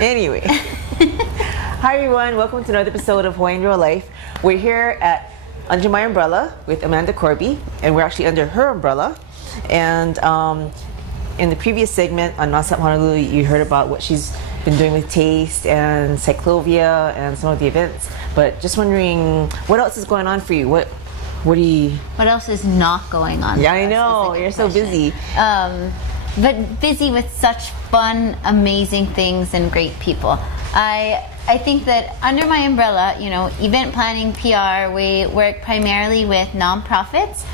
Anyway. Hi everyone, welcome to another episode of Hawaiian Real Life. We're here at Under My Umbrella with Amanda Corby, and we're actually under her umbrella. And in the previous segment on Nonstop Honolulu, you heard about what she's been doing with Taste and Cyclovia and some of the events. But just wondering, what else is going on for you? What else is not going on? Yeah, I know. You're so busy. But busy with such fun, amazing things and great people. I think that under my umbrella, event planning, PR, we work primarily with nonprofits.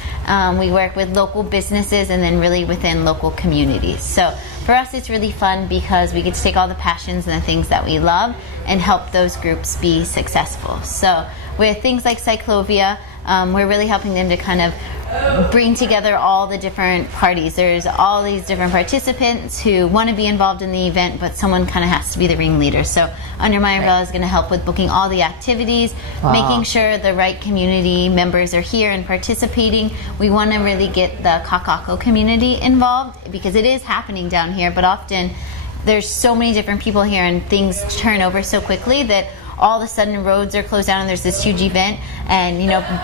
We work with local businesses and then really within local communities. So for us, it's really fun because we get to take all the passions and the things that we love and help those groups be successful. So with things like Cyclovia, we're really helping them to kind of bring together all the different parties. There's all these different participants who want to be involved in the event, but someone kind of has to be the ringleader. So Under My Umbrella is going to help with booking all the activities, making sure the right community members are here and participating. We want to really get the Kakako community involved because it is happening down here, but often there's so many different people here and things turn over so quickly that all of a sudden roads are closed down and there's this huge event, and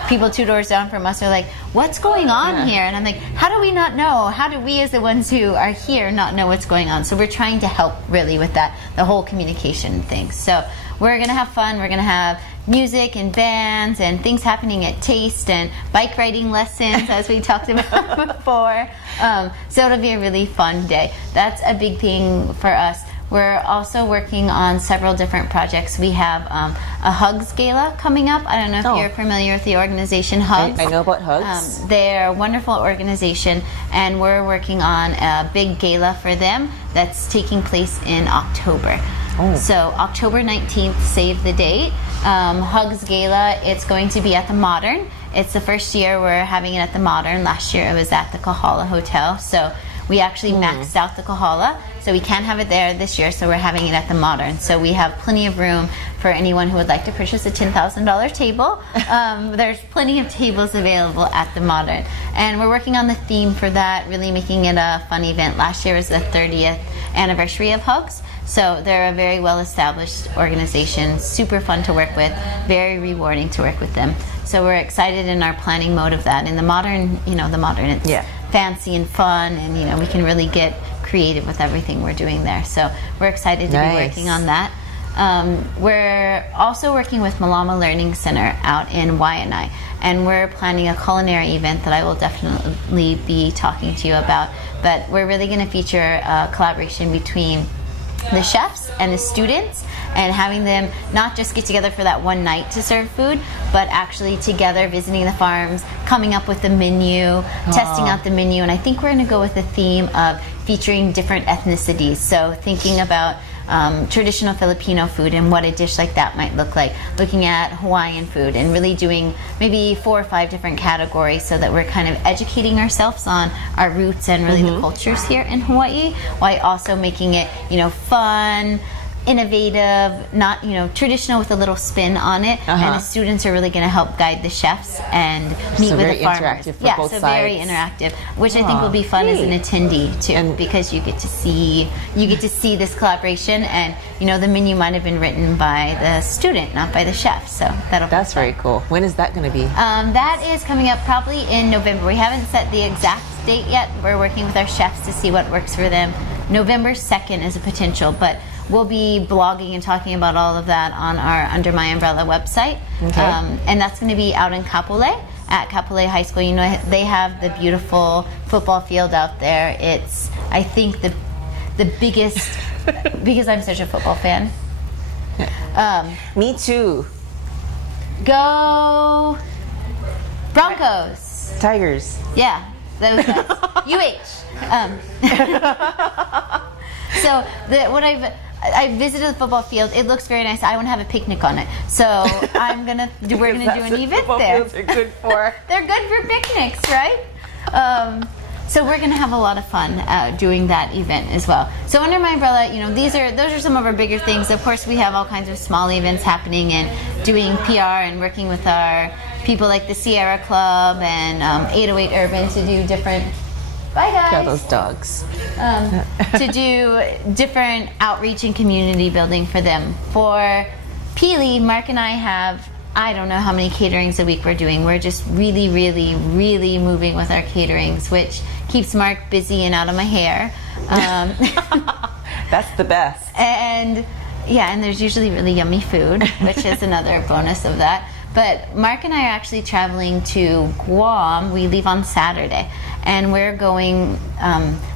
people 2 doors down from us are like, what's going on here? And I'm like, how do we not know? How do we as the ones who are here not know what's going on? So we're trying to help really with that, the whole communication thing. So we're going to have fun. We're going to have music and bands and things happening at Taste and bike riding lessons as we talked about before. So it'll be a really fun day. That's a big thing for us. We're also working on several different projects. We have a Hugs Gala coming up. I don't know if you're familiar with the organization Hugs. I know about Hugs. They're a wonderful organization, and we're working on a big gala for them that's taking place in October. So October 19th, save the date. Hugs Gala, it's going to be at the Modern. It's the first year we're having it at the Modern. Last year it was at the Kahala Hotel. So we actually maxed out the Kahala, so we can't have it there this year, so we're having it at the Modern. So we have plenty of room for anyone who would like to purchase a $10,000 table. There's plenty of tables available at the Modern. And we're working on the theme for that, really making it a fun event. Last year was the 30th anniversary of Hugs. So they're a very well-established organization, super fun to work with, very rewarding to work with them. So we're excited in our planning mode of that. In the Modern, it's fancy and fun, and we can really get creative with everything we're doing there. So we're excited to be working on that. We're also working with Malama Learning Center out in Waianae, and we're planning a culinary event that I will definitely be talking to you about. But we're really going to feature a collaboration between the chefs and the students, and having them not just get together for that one night to serve food, but actually together visiting the farms, coming up with the menu, testing out the menu. And I think we're going to go with the theme of featuring different ethnicities. So thinking about traditional Filipino food and what a dish like that might look like, looking at Hawaiian food and really doing maybe 4 or 5 different categories so that we're kind of educating ourselves on our roots and really the cultures here in Hawaii, while also making it, fun, innovative, not traditional with a little spin on it. And the students are really going to help guide the chefs and meet with the farmers. Interactive for both sides. Very interactive, which I think will be fun as an attendee too, because you get to see this collaboration, and the menu might have been written by the student, not by the chef. So that's very cool. When is that going to be? That is coming up probably in November. We haven't set the exact date yet. We're working with our chefs to see what works for them. November 2nd is a potential, but we'll be blogging and talking about all of that on our Under My Umbrella website. And that's going to be out in Kapolei, at Kapolei High School. They have the beautiful football field out there. It's, I think, the biggest, because I'm such a football fan. Me too. Go Broncos. Tigers. Yeah, those guys. So I visited the football field. It looks very nice. I want to have a picnic on it. So we're gonna do an event there. They're good for. They're good for picnics, right? So we're gonna have a lot of fun doing that event as well. So under my umbrella, those are some of our bigger things. Of course, we have all kinds of small events happening and doing PR and working with our people like the Sierra Club and 808 Urban to do different Bye, guys. Look at those dogs. To do different outreach and community building for them. For Peely, Mark and I have, I don't know how many caterings a week we're doing. We're just really, really, really moving with our caterings, which keeps Mark busy and out of my hair. That's the best. And yeah, and there's usually really yummy food, which is another bonus of that. But Mark and I are actually traveling to Guam. We leave on Saturday, and we're going.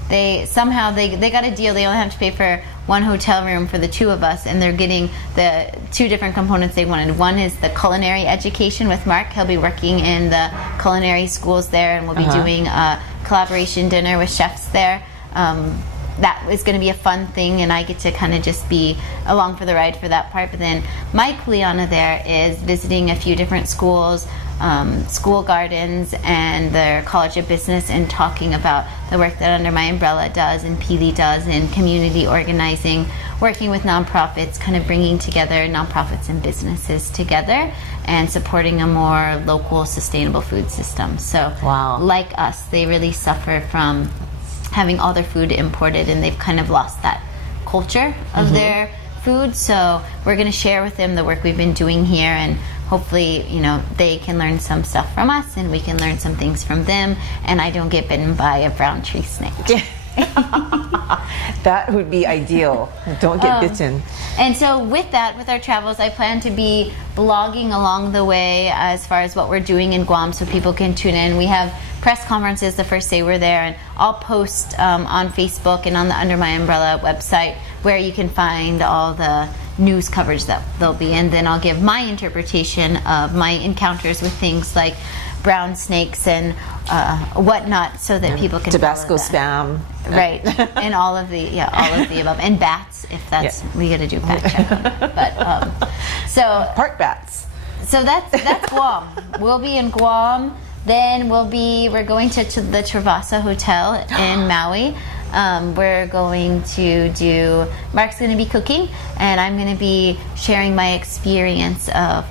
They got a deal. They only have to pay for one hotel room for the two of us, and they're getting the two different components they wanted. One is the culinary education with Mark. He'll be working in the culinary schools there, and we'll be doing a collaboration dinner with chefs there. That is going to be a fun thing, and I get to kind of just be along for the ride for that part. But then my kuleana there is visiting a few different schools, school gardens, and their College of Business, and talking about the work that Under My Umbrella does and Peely does in community organizing, working with nonprofits, kind of bringing together nonprofits and businesses together and supporting a more local, sustainable food system. So like us, they really suffer from having all their food imported, and they've kind of lost that culture of their food. So we're going to share with them the work we've been doing here, and hopefully, you know, they can learn some stuff from us, and we can learn some things from them, and I don't get bitten by a brown tree snake. That would be ideal. Don't get bitten. And so with that, with our travels, I plan to be blogging along the way as far as what we're doing in Guam, so people can tune in. We have press conferences the first day we're there, and I'll post on Facebook and on the Under My Umbrella website where you can find all the news coverage that there'll be, and then I'll give my interpretation of my encounters with things like brown snakes and whatnot, so that people can Tabasco spam, right, and all of the above, and bats, if that's we got to do bat check on it. But so park bats. So that's Guam. We'll be in Guam. Then we're going to the Travasa Hotel in Maui. We're going to do, Mark's going to be cooking, and I'm going to be sharing my experience of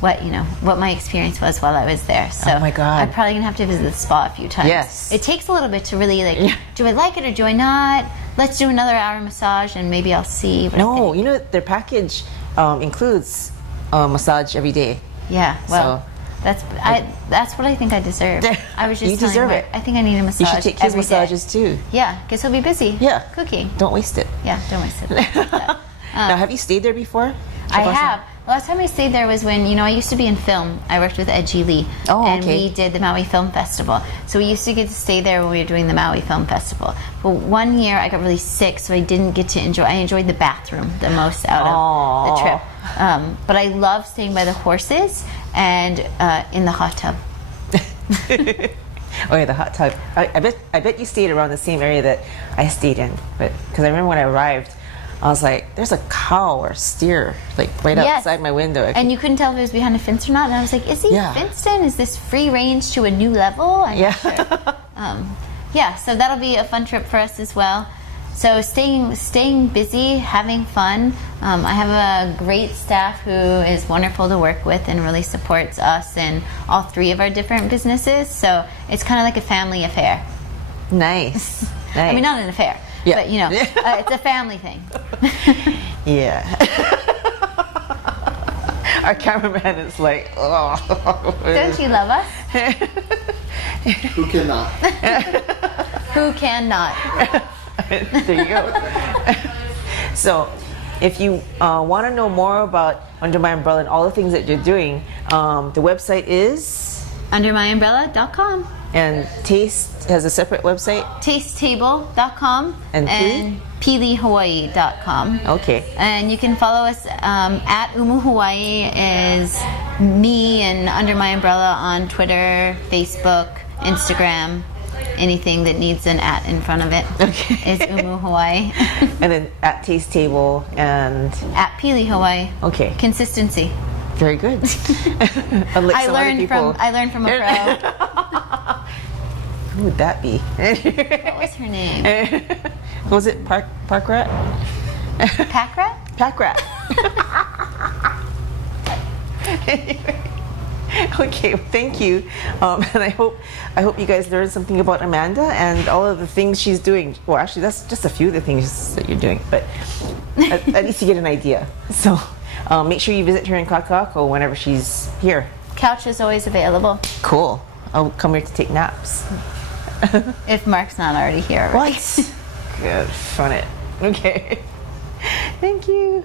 what my experience was while I was there. So oh my God. I'm probably going to have to visit the spa a few times. Yes. It takes a little bit to really do I like it or do I not? Let's do another hour massage, and maybe I'll see. No, you know, their package includes massage every day. Yeah, well. So, that's what I think I deserve. I was just you deserve it. I think I need a massage. You should take his massages too. Yeah, because he'll be busy. Yeah, cooking. Don't waste it. Yeah, don't waste it. Now, have you stayed there before? I have. Last time I stayed there was when, I used to be in film. I worked with Ed G. Lee. Oh, okay. And we did the Maui Film Festival. So we used to get to stay there when we were doing the Maui Film Festival. But one year I got really sick, so I didn't get to enjoy. I enjoyed the bathroom the most out of the trip. But I love staying by the horses and in the hot tub. Oh yeah, the hot tub. I bet you stayed around the same area that I stayed in, but because I remember when I arrived, I was like, "There's a cow or steer like right outside my window," and you couldn't tell if it was behind a fence or not. And I was like, "Is he fenced in? Is this free range to a new level?" I'm not sure. So that'll be a fun trip for us as well. So staying busy, having fun. I have a great staff who is wonderful to work with and really supports us in all three of our different businesses. So it's kind of like a family affair. Nice. I mean, not an affair, but it's a family thing. Yeah. Our cameraman is like, oh. Don't you love us? Who cannot? Who cannot? There you go. So, if you want to know more about Under My Umbrella and all the things that you're doing, the website is undermyumbrella.com. And Taste has a separate website? Tastetable.com and PeelyHawaii.com. Okay. And you can follow us at Umu Hawaii is me, and Under My Umbrella on Twitter, Facebook, Instagram. Anything that needs an at in front of it is Umu Hawaii. And then at Taste Table and at Peely Hawaii. Okay. Consistency. Very good. I learned from a pro. Who would that be? What was her name? Was it Park Rat? Pack Rat? Pack Rat. Okay, well, thank you, and I hope you guys learned something about Amanda and all of the things she's doing. Well, actually, that's just a few of the things that you're doing, but at least you get an idea. So make sure you visit her in Kakako whenever she's here. Couch is always available. Cool. I'll come here to take naps. If Mark's not already here. What? Good. Fun it. Okay. Thank you.